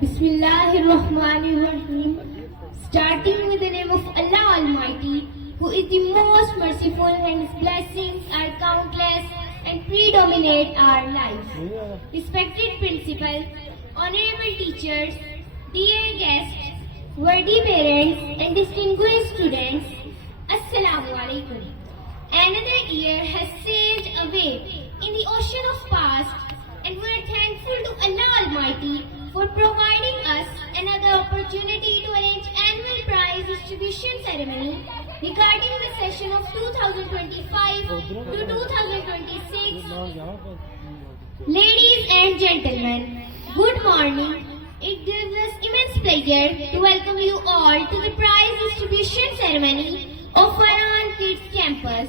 Bismillahirrahmanirrahim. Starting with the name of Allah Almighty, who is the most merciful, and His blessings are countless and predominate our lives. Respected principal, honorable teachers, dear guests, worthy parents, and distinguished students, Assalamu alaikum. Another year has sailed away in the ocean of past, and we are thankful to Allah Almighty for providing us another opportunity to arrange annual prize distribution ceremony regarding the session of 2025 to 2026. Ladies and gentlemen, good morning. It gives us immense pleasure to welcome you all to the prize distribution ceremony of Farhan Kids Campus.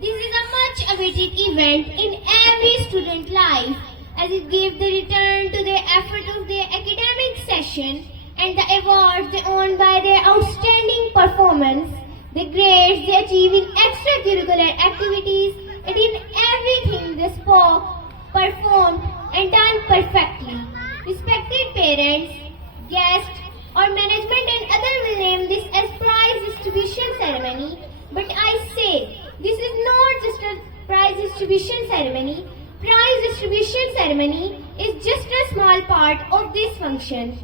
This is a much awaited event in every student life, as it gives the return to their effort of their academic session and the awards they earn by their outstanding performance, the grades they achieve in extracurricular activities, and in everything they spoke, performed, and done perfectly. Respected parents, guests, or management and others will name this as prize distribution ceremony, but I say this is not just a prize distribution ceremony. Prize distribution ceremony is just a small part of this function.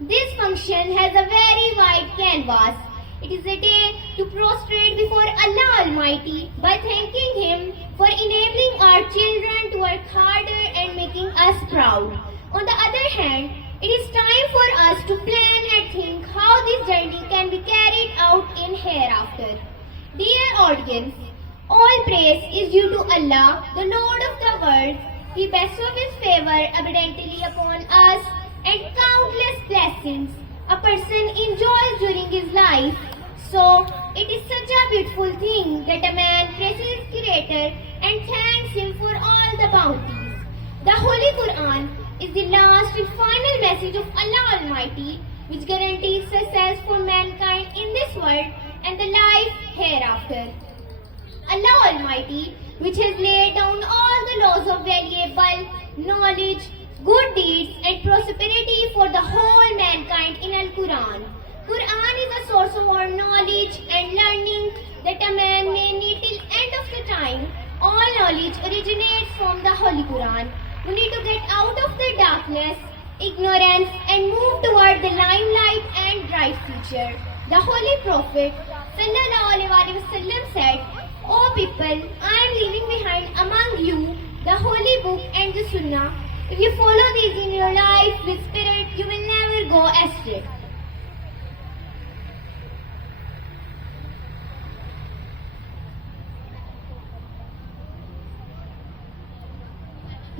This function has a very wide canvas. It is a day to prostrate before Allah Almighty by thanking Him for enabling our children to work harder and making us proud. On the other hand, it is time for us to plan and think how this journey can be carried out in hereafter. Dear audience, all praise is due to Allah, the Lord of the world. He bestows His favor abundantly upon us and countless blessings a person enjoys during his life. So, it is such a beautiful thing that a man praises his Creator and thanks Him for all the bounties. The Holy Quran is the last and final message of Allah Almighty, which guarantees success for mankind in this world and the life hereafter. Allah Almighty, which has laid down all the laws of valuable knowledge, good deeds and prosperity for the whole mankind in Al-Quran. Quran is a source of our knowledge and learning that a man may need till end of the time. All knowledge originates from the Holy Quran. We need to get out of the darkness, ignorance and move toward the limelight and bright future. The Holy Prophet ﷺ said, "O people, I am leaving behind among you the Holy Book and the Sunnah. If you follow these in your life with spirit, you will never go astray."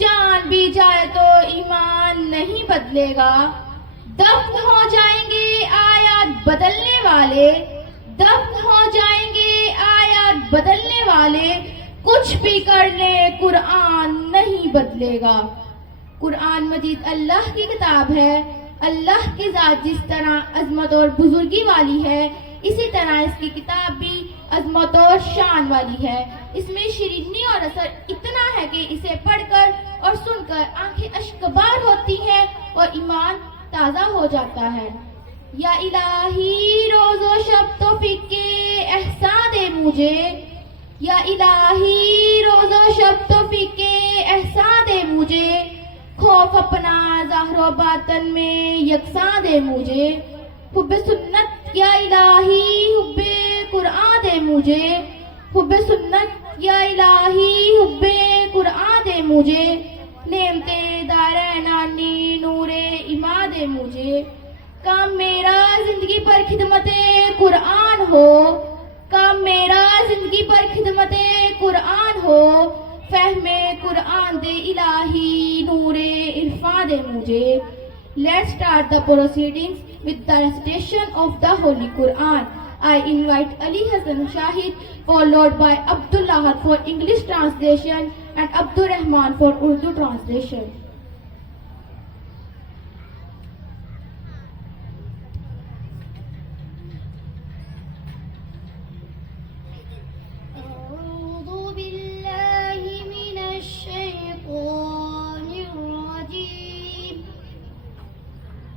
جان بھی جائے تو ایمان نہیں بدلے گا. دفن ہو جائیں گے آیات بدلنے والے, دفن ہو جائیں گے آیات بدلنے والے, کچھ بھی کر لے قرآن نہیں بدلے گا. قرآن مجید اللہ کی کتاب ہے. اللہ کی ذات جس طرح عظمت اور بزرگی والی ہے, اسی طرح اس کی کتاب بھی عظمت اور شان والی ہے. اس میں شیرینی اور اثر اتنا ہے کہ اسے پڑھ کر اور سن کر آنکھیں اشکبار ہوتی ہیں اور ایمان تازہ ہو جاتا ہے. یا الہی روز و شب توفیق کے احسان دے مجھے, یا الہی روز و شب توفیق کے احسان دے مجھے, خوف اپنا ظاہر و باطن میں یکساں دے مجھے. حب سنت یا الہی حب قرآن دے مجھے, حب سنت یا الہی حب قرآن دے مجھے, نعمت دارین آنی نور ایمان دے مجھے. کام میرا زندگی پر خدمت قرآن ہو, کام میرا زندگی پر خدمت قرآن ہو, فہم قرآن دے الہی نور عرفان دے مجھے. Let's start the proceedings with the recitation of the Holy Quran. I invite Ali Hassan Shahid, followed by Abdullah for English translation and Abdur Rahman for Urdu translation.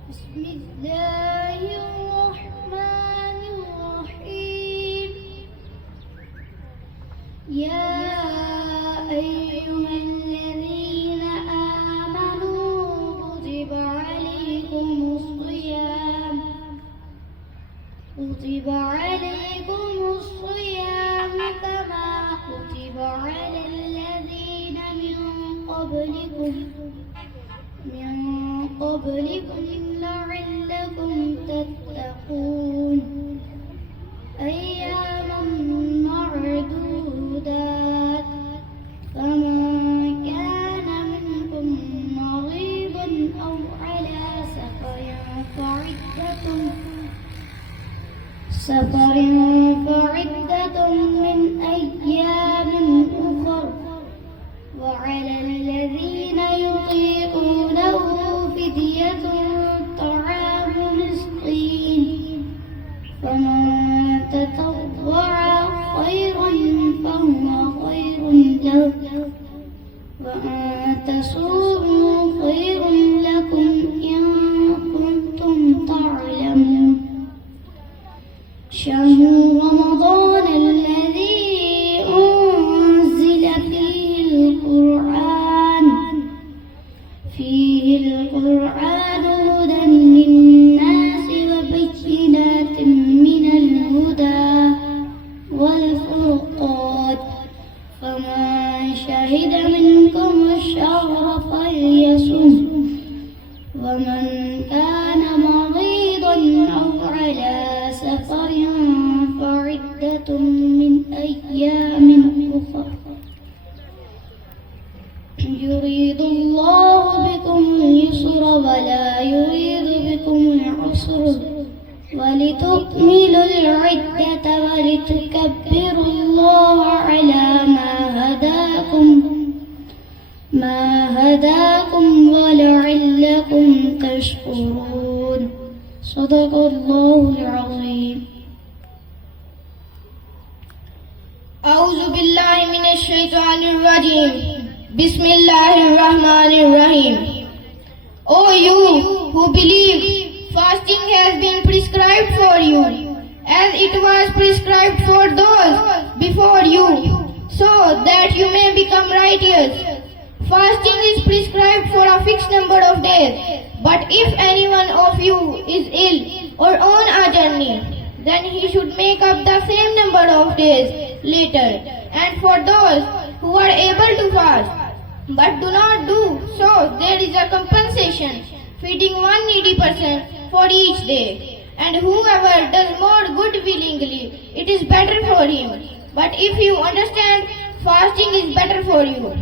بسم الله الرحمن الرحيم. يا أيها الذين آمنوا كتب عليكم الصيام كما كتب على الذين من قبلكم لعلكم تتقون. أياما معدودات, فمن كان منكم مريضا أو على سفر فعدة من أيام أخر, وعلى الذين يطيقونه فدية طعام مسكين, فمن تطوع خيرا فهو خير له, وأن تصوموا خير لكم إن كنتم تعلمون. شهر رمضان الذي أنزل فيه القرآن هدى للناس وبينات من الهدى والفرقان, فمن شهد منكم الشهر فليصم, ومن كان مريضا أو على سفر فعدة من أيام أخر. يريد الله بكم اليسر ولا يريد بكم العسر, ولتكملوا العدة ولتكبروا الله على ما هداكم ولعلكم تشكرون. صدق الله العظيم. أعوذ بالله من الشيطان الرجيم. بسم الله الرحمن الرحيم. O you who believe, fasting has been prescribed for you, as it was prescribed for those before you, so that you may become righteous. Fasting is prescribed for a fixed number of days, but if any one of you is ill or on a journey, then he should make up the same number of days later. And for those who are able to fast but do not do so, there is a compensation, feeding one needy person for each day. And whoever does more good willingly, it is better for him. But if you understand, fasting is better for you.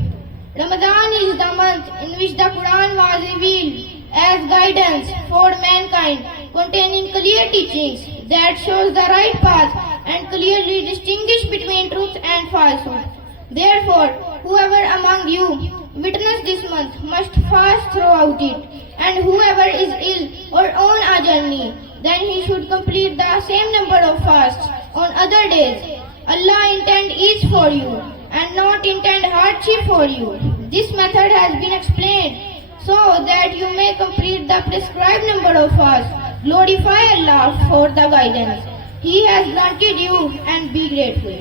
Ramadan is the month in which the Quran was revealed as guidance for mankind, containing clear teachings that shows the right path and clearly distinguish between truth and falsehood. Therefore, whoever among you witness this month must fast throughout it, and whoever is ill or on a journey, then he should complete the same number of fasts on other days. Allah intend ease for you and not intend hardship for you. This method has been explained so that you may complete the prescribed number of fasts. Glorify Allah for the guidance He has granted you and be grateful.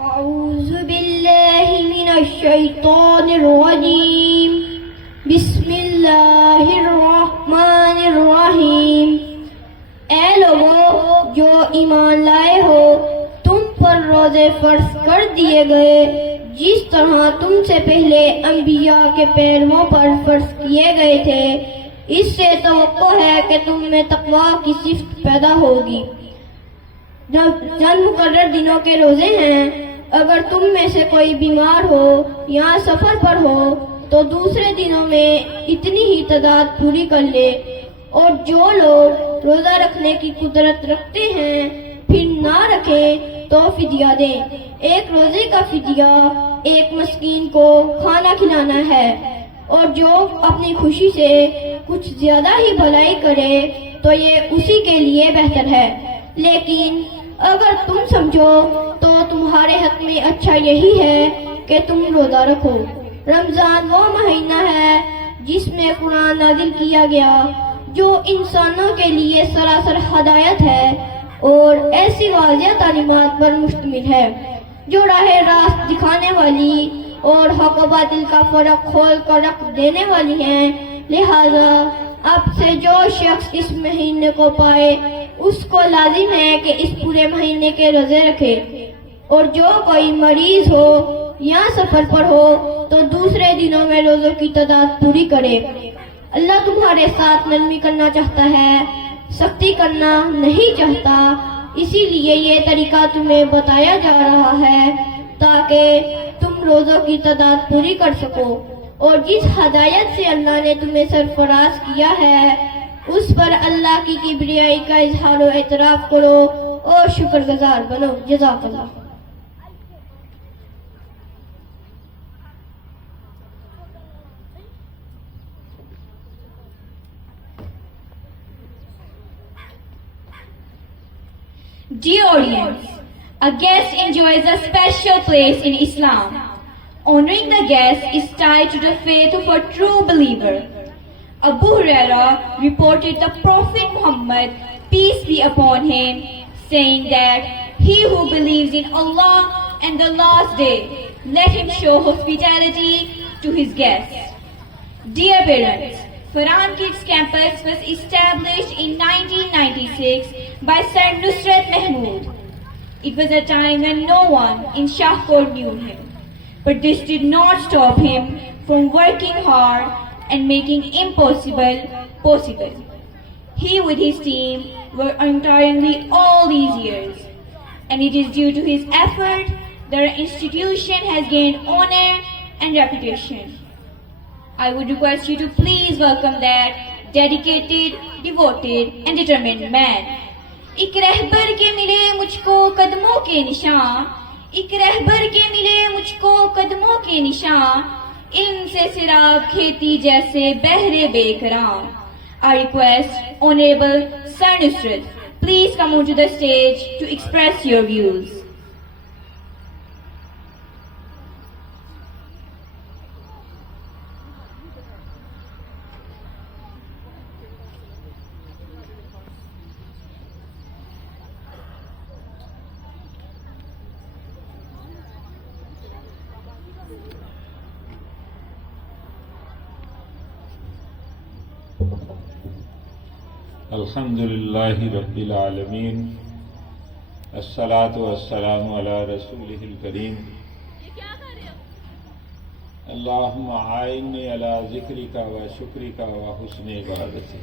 أعوذ بالله من الشيطان الرجيم بسم اللہ الرحمن الرحیم. اے لوگو جو ایمان لائے ہو، تم پر روزے فرض کر دیے گئے جس طرح تم سے پہلے انبیاء کے پیرووں پر فرض کیے گئے تھے. اس سے توقع ہے کہ تم میں تقوی کی صفت پیدا ہوگی. چند مقرر دنوں کے روزے ہیں. اگر تم میں سے کوئی بیمار ہو یا سفر پر ہو تو دوسرے دنوں میں اتنی ہی تعداد پوری کر لے. اور جو لوگ روزہ رکھنے کی قدرت رکھتے ہیں پھر نہ رکھیں تو فدیہ دیں. ایک روزے کا فدیہ ایک مسکین کو کھانا کھلانا ہے. اور جو اپنی خوشی سے کچھ زیادہ ہی بھلائی کرے تو یہ اسی کے لیے بہتر ہے. لیکن اگر تم سمجھو تو تمہارے حق میں اچھا یہی ہے کہ تم روزہ رکھو. رمضان وہ مہینہ ہے جس میں قرآن نازل کیا گیا جو انسانوں کے لیے سراسر ہدایت ہے اور ایسی واضح تعلیمات پر مشتمل ہے جو راہ راست دکھانے والی اور حق و باطل کا فرق کھول کر رکھ دینے والی ہیں. لہذا اب سے جو شخص اس مہینے کو پائے اس کو لازم ہے کہ اس پورے مہینے کے روزے رکھے. اور جو کوئی مریض ہو یا سفر پر ہو تو دوسرے دنوں میں روزوں کی تعداد پوری کرے. اللہ تمہارے ساتھ نرمی کرنا چاہتا ہے، سختی کرنا نہیں چاہتا. اسی لیے یہ طریقہ تمہیں بتایا جا رہا ہے تاکہ تم روزوں کی تعداد پوری کر سکو. اور جس ہدایت سے اللہ نے تمہیں سرفراز کیا ہے اس پر اللہ کی کبریائی کا اظہار و اعتراف کرو اور شکر گزار بنو. جزاک اللہ. Dear audience, a guest enjoys a special place in Islam. Honoring the guest is tied to the faith of a true believer. Abu Huraira reported the Prophet Muhammad, peace be upon him, saying that he who believes in Allah and the last day, let him show hospitality to his guests. Dear parents, Farhan Kids Campus was established in 1996 by Sir Nusrat Mahmood. It was a time when no one in Shahpur knew him. But this did not stop him from working hard and making impossible possible. He with his team worked untiringly all these years. And it is due to his effort that our institution has gained honor and reputation. I would request you to please welcome that dedicated, devoted and determined man. ایک رہبر کے ملے مجھ کو قدموں کے نشان، ایک رہبر کے ملے مجھ کو قدموں کے نشان، علم سے سیراب کھیتی جیسے بہرے بے کرام. I request Honorable Sir Nusrat, please come onto the stage to express your views. الحمدللہ رب العالمین، الصلاۃ والسلام علی رسولہ الکریم. اللہم اعینی علی ذکرک و شکرک و حسن عبادتک.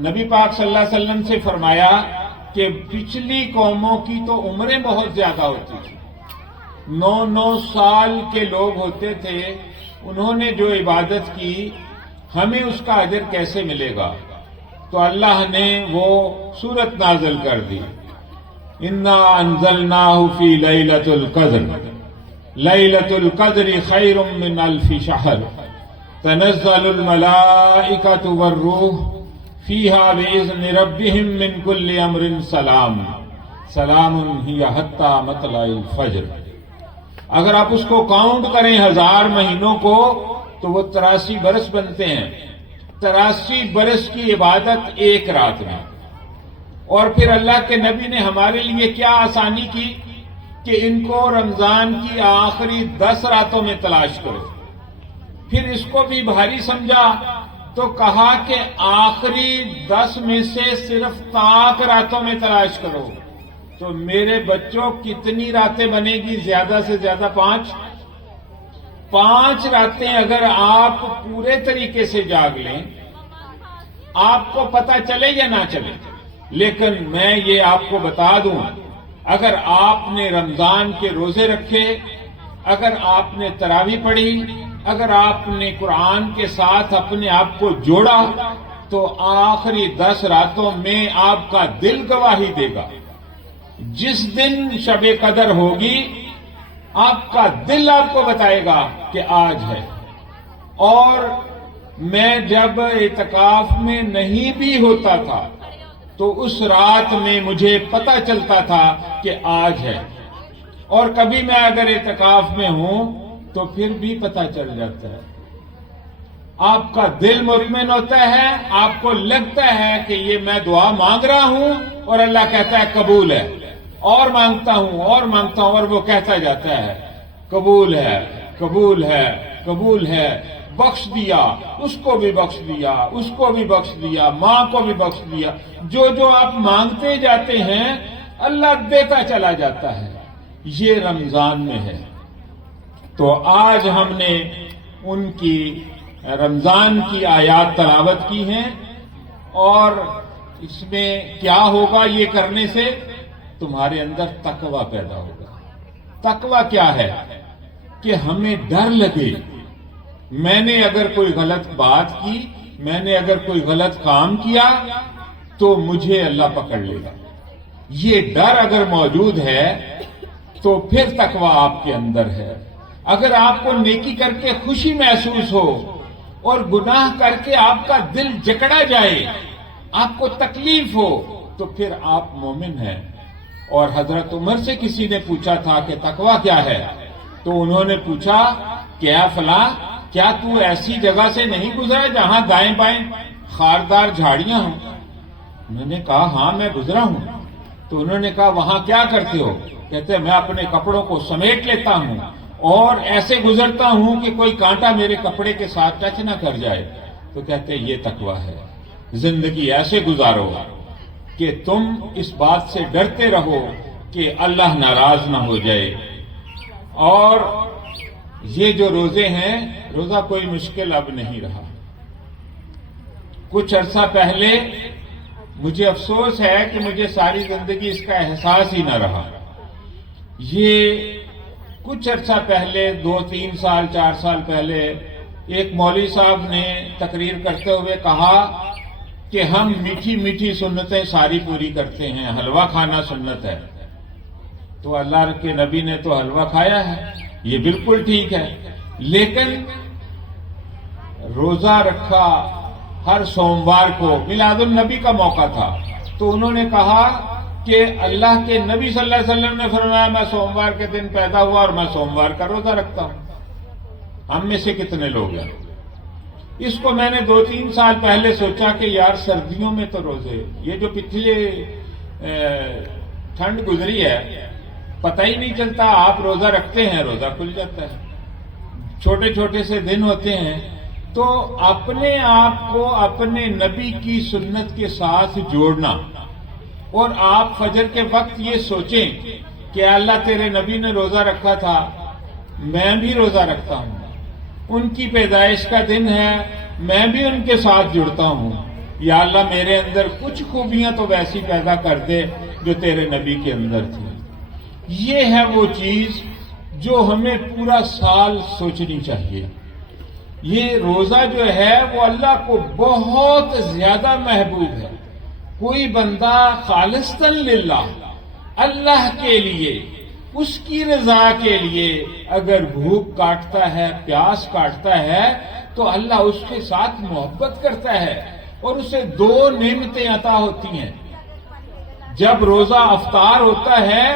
نبی پاک صلی اللہ علیہ وسلم سے فرمایا کہ پچھلی قوموں کی تو عمریں بہت زیادہ ہوتی تھی، 9 سال کے لوگ ہوتے تھے، انہوں نے جو عبادت کی ہمیں اس کا اجر کیسے ملے گا؟ تو اللہ نے وہ سورت نازل کر دی، انا انزلناہ فی لیلۃ القدر، لیلۃ القدر خیر من الف شہر، تنزل الملائکۃ والروح فیہا بإذن ربہم من کل امر سلام، سلام ہی حتی مطلع الفجر۔ اگر آپ اس کو کاؤنٹ کریں 1000 مہینوں کو تو وہ 83 برس بنتے ہیں، 83 برس کی عبادت ایک رات میں۔ اور پھر اللہ کے نبی نے ہمارے لیے کیا آسانی کی کہ ان کو رمضان کی آخری 10 راتوں میں تلاش کرو۔ پھر اس کو بھی بھاری سمجھا تو کہا کہ آخری 10 میں سے صرف طاق راتوں میں تلاش کرو۔ تو میرے بچوں کتنی راتیں بنے گی؟ زیادہ سے زیادہ 5 راتیں اگر آپ پورے طریقے سے جاگ لیں، آپ کو پتہ چلے یا نہ چلے، لیکن میں یہ آپ کو بتا دوں، اگر آپ نے رمضان کے روزے رکھے، اگر آپ نے تراویح پڑھی، اگر آپ نے قرآن کے ساتھ اپنے آپ کو جوڑا، تو آخری 10 راتوں میں آپ کا دل گواہی دے گا۔ جس دن شب قدر ہوگی آپ کا دل آپ کو بتائے گا کہ آج ہے۔ اور میں جب اعتکاف میں نہیں بھی ہوتا تھا تو اس رات میں مجھے پتہ چلتا تھا کہ آج ہے، اور کبھی میں اگر اعتکاف میں ہوں تو پھر بھی پتہ چل جاتا ہے۔ آپ کا دل مطمئن ہوتا ہے، آپ کو لگتا ہے کہ یہ میں دعا مانگ رہا ہوں اور اللہ کہتا ہے قبول ہے، اور مانگتا ہوں اور مانگتا ہوں، اور وہ کہتا جاتا ہے قبول ہے، قبول ہے، قبول ہے، بخش دیا، اس کو بھی بخش دیا، اس کو بھی بخش دیا، ماں کو بھی بخش دیا۔ جو آپ مانگتے جاتے ہیں اللہ دیتا چلا جاتا ہے۔ یہ رمضان میں ہے۔ تو آج ہم نے ان کی رمضان کی آیات تلاوت کی ہیں، اور اس میں کیا ہوگا یہ کرنے سے؟ تمہارے اندر تقوی پیدا ہوگا۔ تقوی کیا ہے؟ کہ ہمیں ڈر لگے، میں نے اگر کوئی غلط بات کی، میں نے اگر کوئی غلط کام کیا تو مجھے اللہ پکڑ لے گا۔ یہ ڈر اگر موجود ہے تو پھر تقوی آپ کے اندر ہے۔ اگر آپ کو نیکی کر کے خوشی محسوس ہو اور گناہ کر کے آپ کا دل جکڑا جائے، آپ کو تکلیف ہو، تو پھر آپ مومن ہیں۔ اور حضرت عمر سے کسی نے پوچھا تھا کہ تقوی کیا ہے؟ تو انہوں نے پوچھا کہ اے فلاں، کیا تو ایسی جگہ سے نہیں گزرا جہاں دائیں بائیں خاردار جھاڑیاں ہوں؟ انہوں نے کہا ہاں میں گزرا ہوں۔ تو انہوں نے کہا وہاں کیا کرتے ہو؟ کہتے میں اپنے کپڑوں کو سمیٹ لیتا ہوں اور ایسے گزرتا ہوں کہ کوئی کانٹا میرے کپڑے کے ساتھ ٹچ نہ کر جائے۔ تو کہتے یہ تقوی ہے۔ زندگی ایسے گزارو کہ تم اس بات سے ڈرتے رہو کہ اللہ ناراض نہ ہو جائے۔ اور یہ جو روزے ہیں، روزہ کوئی مشکل اب نہیں رہا۔ کچھ عرصہ پہلے مجھے افسوس ہے کہ مجھے ساری زندگی اس کا احساس ہی نہ رہا۔ یہ کچھ عرصہ پہلے 2-3 سال 4 سال پہلے ایک مولوی صاحب نے تقریر کرتے ہوئے کہا کہ ہم میٹھی میٹھی سنتیں ساری پوری کرتے ہیں، حلوہ کھانا سنت ہے۔ تو اللہ کے نبی نے تو حلوہ کھایا ہے، یہ بالکل ٹھیک ہے، لیکن روزہ رکھا ہر سوموار کو، میلاد النبی کا موقع تھا، تو انہوں نے کہا کہ اللہ کے نبی صلی اللہ علیہ وسلم نے فرمایا میں سوموار کے دن پیدا ہوا اور میں سوموار کا روزہ رکھتا ہوں۔ ہم میں سے کتنے لوگ ہیں؟ اس کو میں نے 2-3 سال پہلے سوچا کہ یار سردیوں میں تو روزے، یہ جو پچھلے ٹھنڈ گزری ہے پتہ ہی نہیں چلتا، آپ روزہ رکھتے ہیں روزہ کھل جاتا ہے، چھوٹے چھوٹے سے دن ہوتے ہیں۔ تو اپنے آپ کو اپنے نبی کی سنت کے ساتھ جوڑنا، اور آپ فجر کے وقت یہ سوچیں کہ اللہ تیرے نبی نے روزہ رکھا تھا، میں بھی روزہ رکھتا ہوں، ان کی پیدائش کا دن ہے، میں بھی ان کے ساتھ جڑتا ہوں، یا اللہ میرے اندر کچھ خوبیاں تو ویسی پیدا کر دے جو تیرے نبی کے اندر تھی. یہ ہے وہ چیز جو ہمیں پورا سال سوچنی چاہیے. یہ روزہ جو ہے وہ اللہ کو بہت زیادہ محبوب ہے. کوئی بندہ خالصتاً للہ اللہ کے لیے اس کی رضا کے لیے اگر بھوک کاٹتا ہے پیاس کاٹتا ہے تو اللہ اس کے ساتھ محبت کرتا ہے اور اسے 2 نعمتیں عطا ہوتی ہیں. جب روزہ افطار ہوتا ہے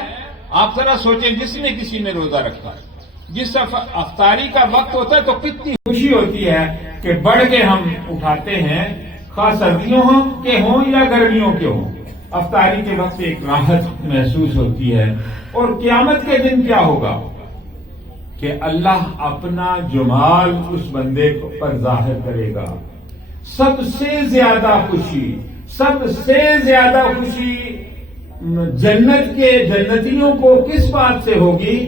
آپ ذرا سوچیں جس نے کسی نے روزہ رکھا ہے جس افطاری کا وقت ہوتا ہے تو کتنی خوشی ہوتی ہے کہ بڑھ کے ہم اٹھاتے ہیں خاص سردیوں کے ہوں یا گرمیوں کے ہوں. افطاری کے وقت ایک راحت محسوس ہوتی ہے. اور قیامت کے دن کیا ہوگا کہ اللہ اپنا جمال اس بندے پر ظاہر کرے گا. سب سے زیادہ خوشی جنت کے جنتیوں کو کس بات سے ہوگی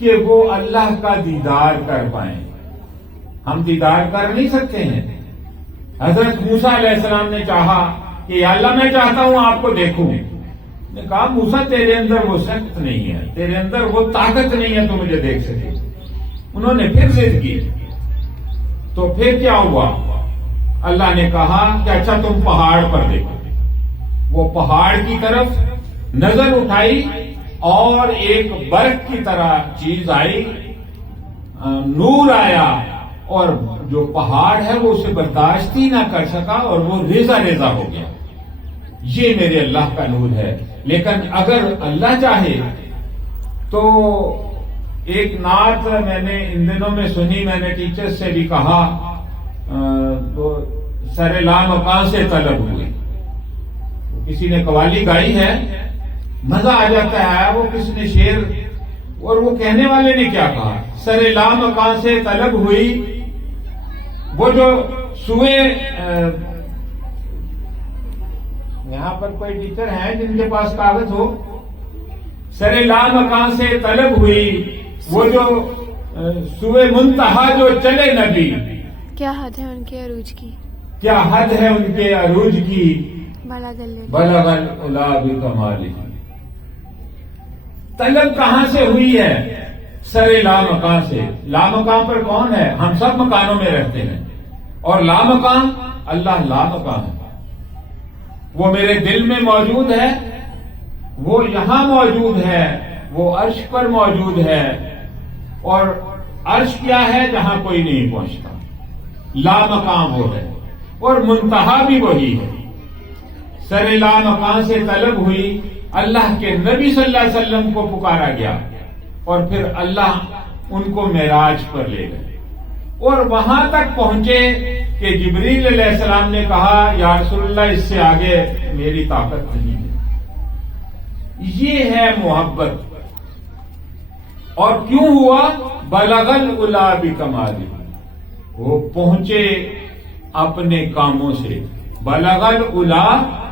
کہ وہ اللہ کا دیدار کر پائیں. ہم دیدار کر نہیں سکتے ہیں. حضرت موسیٰ علیہ السلام نے چاہا کہ یا اللہ میں چاہتا ہوں آپ کو دیکھوں. نے کہا موسیٰ تیرے اندر وہ سخت نہیں ہے, تیرے اندر وہ طاقت نہیں ہے تو مجھے دیکھ سکے. انہوں نے پھر ضد کی تو پھر کیا ہوا؟ اللہ نے کہا کہ اچھا تم پہاڑ پر دیکھو. وہ پہاڑ کی طرف نظر اٹھائی اور ایک برق کی طرح چیز آئی, نور آیا اور جو پہاڑ ہے وہ اسے برداشت ہی نہ کر سکا اور وہ ریزہ ریزہ ہو گیا. یہ میرے اللہ کا نور ہے. لیکن اگر اللہ چاہے تو ایک نعت میں نے ان دنوں میں سنی, میں نے ٹیچر سے بھی کہا, تو سر لامکان سے طلب ہوئی. کسی نے قوالی گائی ہے, مزہ آ جاتا ہے. وہ کس نے شعر اور وہ کہنے والے نے کیا کہا, سر لامکان سے طلب ہوئی. وہ جو سوئے یہاں پر کوئی ٹیچر ہیں جن کے پاس کاغذ ہو, سر لامکان سے طلب ہوئی. وہ جو سوئے منتہا جو چلے نبی, کیا حد ہے ان کے عروج کی, کیا حد ہے ان کے عروج کی, بلغ العلا بکمالہ. طلب کہاں سے ہوئی ہے؟ سر لامکان سے. لامکان پر کون ہے؟ ہم سب مکانوں میں رہتے ہیں اور لامکان اللہ لامکان ہے. وہ میرے دل میں موجود ہے, وہ یہاں موجود ہے, وہ عرش پر موجود ہے. اور عرش کیا ہے؟ جہاں کوئی نہیں پہنچتا. لامکان وہ ہے اور منتہا بھی وہی ہے. سر لامکان سے طلب ہوئی, اللہ کے نبی صلی اللہ علیہ وسلم کو پکارا گیا اور پھر اللہ ان کو معراج پر لے گئے اور وہاں تک پہنچے کہ جبریل علیہ السلام نے کہا یا رسول اللہ اس سے آگے میری طاقت نہیں ہے. یہ ہے محبت. اور کیوں ہوا؟ بلغ العلا بکمالہ. وہ پہنچے اپنے کاموں سے. بلغ العلا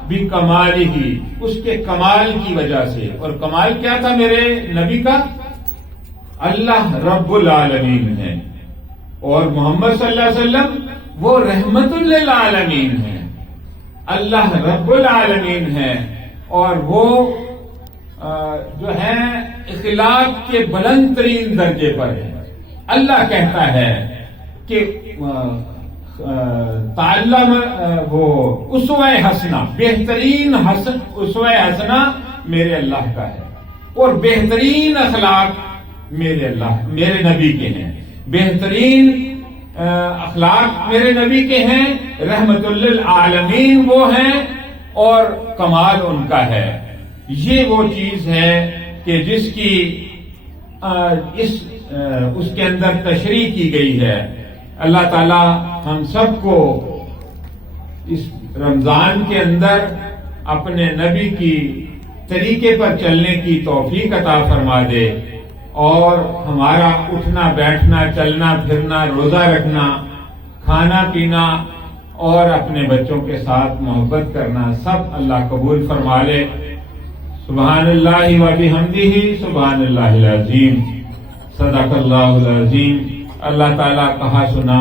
بکمالہ, اس کے کمال کی وجہ سے. اور کمال کیا تھا میرے نبی کا؟ اللہ رب العالمین ہے اور محمد صلی اللہ علیہ وسلم وہ رحمت للعالمین ہے. اللہ رب العالمین ہے اور وہ جو ہے اخلاق کے بلند ترین درجے پر ہے. اللہ کہتا ہے کہ تعلم وہ اسوہ حسنہ, بہترین اسوہ حسنہ میرے اللہ کا ہے اور بہترین اخلاق میرے نبی کے ہیں. بہترین اخلاق میرے نبی کے ہیں, رحمت للعالمین وہ ہیں اور کمال ان کا ہے. یہ وہ چیز ہے کہ جس کی اس کے اندر تشریح کی گئی ہے. اللہ تعالی ہم سب کو اس رمضان کے اندر اپنے نبی کی طریقے پر چلنے کی توفیق عطا فرما دے اور ہمارا اٹھنا بیٹھنا چلنا پھرنا روزہ رکھنا کھانا پینا اور اپنے بچوں کے ساتھ محبت کرنا سب اللہ قبول فرما لے. سبحان اللہ و بحمدہ سبحان اللہ العظیم. صدق اللہ العظیم. اللہ تعالیٰ کہا سنا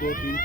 2, 3,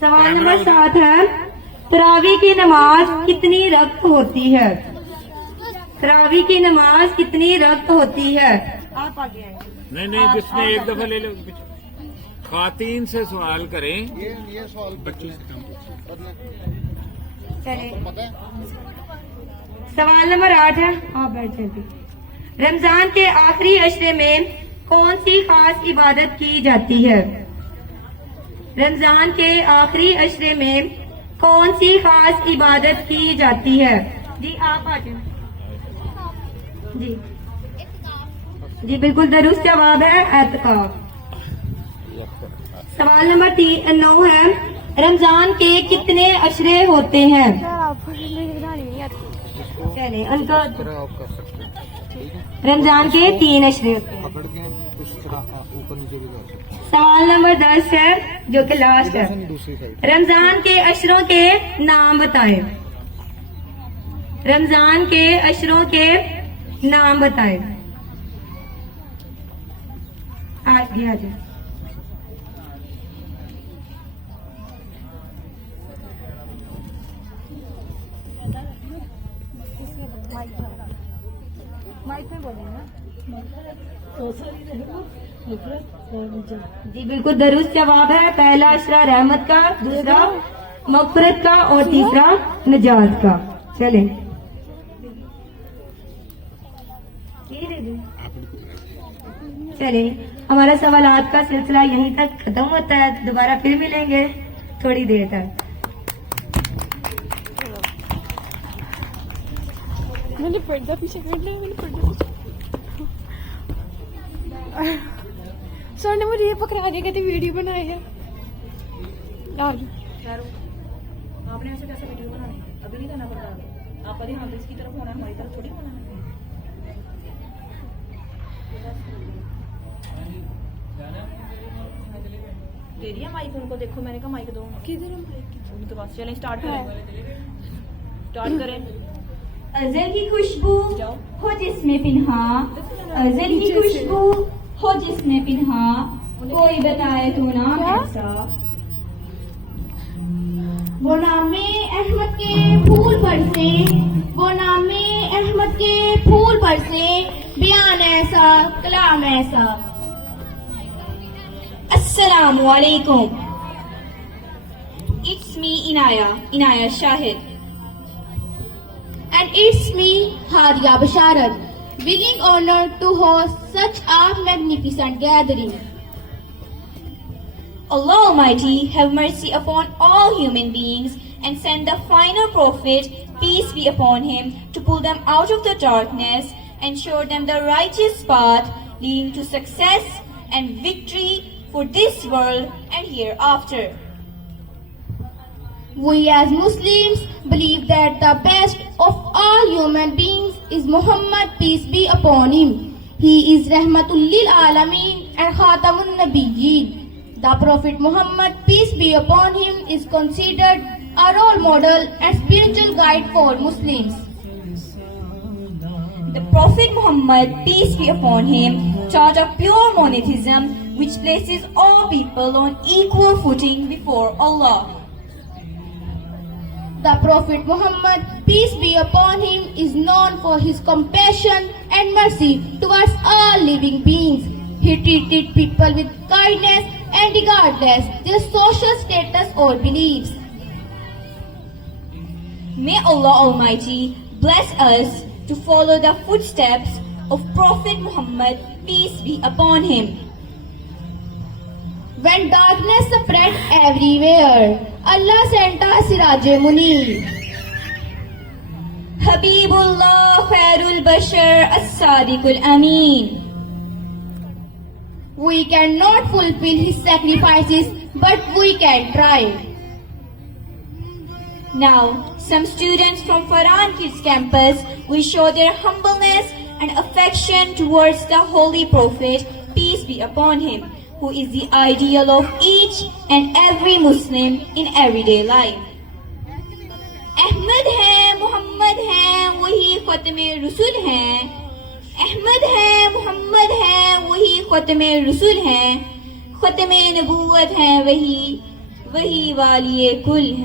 سوال نمبر 7 ہے تراویح کی نماز کتنی رکعت ہوتی ہے؟ تراویح کی نماز کتنی رکعت ہوتی ہے؟ آپ آگے آئیں. نہیں جس نے ایک دفعہ لے لو. خواتین سے سوال کریں. یہ سوال بچوں سے کم چلیں. سوال نمبر 8 ہے. آپ بیٹھ جائیں. رمضان کے آخری عشرے میں کون سی خاص عبادت کی جاتی ہے؟ رمضان کے آخری عشرے میں کون سی خاص عبادت کی جاتی ہے؟ جی آپ آ جائیں. جی بالکل درست جواب ہے اعتکاف. سوال نمبر 9 ہے رمضان کے کتنے عشرے ہوتے ہیں؟ چلیں ان کا رمضان کے 3 عشرے ہوتے ہیں. پکڑ کے اس طرح اوپر نیچے بھی کر سکتے. سوال نمبر 10 ہے جو کہ لاسٹ ہے. دوسری سائڈ رمضان کے عشروں کے نام بتائیں. رمضان کے عشروں کے نام بتائیں. آگے آ جائیں. جی بالکل درست جواب ہے. پہلا عشرہ رحمت کا، دوسرا مغفرت کا اور تیسرا نجات کا. چلیں چلیں ہمارا سوالات کا سلسلہ یہیں تک ختم ہوتا ہے. دوبارہ پھر ملیں گے تھوڑی دیر تک. میں نے پردہ پیچھے کر لیا. میں نے پردہ سر نے مجھے یہ پکڑانے کے لیے ویڈیو بنائی ہے. آپ نے ایسے کیسے ویڈیو بنانے ابھی نہیں کرنا پڑتا. آپ کا دھیان اس کی طرف ہونا ہے، ہماری طرف تھوڑی ہونا ہے. دے دیا مائک ان کو. دیکھو میں نے کہا مائک دو. ان کے پاس. چلیں اسٹارٹ کریں. ازل کی خوشبو ہو جس میں پنہا، ازل کی خوشبو ہو جس میں پنہا، کوئی بتائے تو نام ایسا. وہ نام احمد کے پھول پر سے، وہ نام احمد کے پھول پر سے، بیان ایسا کلام ایسا. السلام علیکم. It's me Inaya Shahid. And it's me Hadia Basharat. Feeling honored to host such a magnificent gathering. Allah Almighty have mercy upon all human beings and send the final prophet, peace be upon him, to pull them out of the darkness and show them the righteous path leading to success and victory for this world and hereafter. We as Muslims believe that the best of all human beings is Muhammad, peace be upon him. He is Rahmatul lil Alameen and Khatamun Nabiyyin. The Prophet Muhammad, peace be upon him, is considered a role model and spiritual guide for Muslims. The Prophet Muhammad, peace be upon him, taught a pure monotheism which places all people on equal footing before Allah. The Prophet Muhammad, peace be upon him, is known for his compassion and mercy towards all living beings. He treated people with kindness and regardless their social status or beliefs. May Allah Almighty bless us to follow the footsteps of Prophet Muhammad, peace be upon him. When darkness spread everywhere, Allah sent a Siraj Munir. Habibullah Khairul Bashar As-Sadiqul Ameen. We cannot fulfill his sacrifices, but we can try. Now, some students from Farhan Kids Campus will show their humbleness and affection towards the Holy Prophet, peace be upon him, who is the ideal of each and every Muslim in everyday life. Ahmad ہے محمد ہے وہی ختم رسول ہیں، احمد ہے محمد ہے وہی ختم رسول ہیں، ختم نبوت ہے وہی والی کل ہے.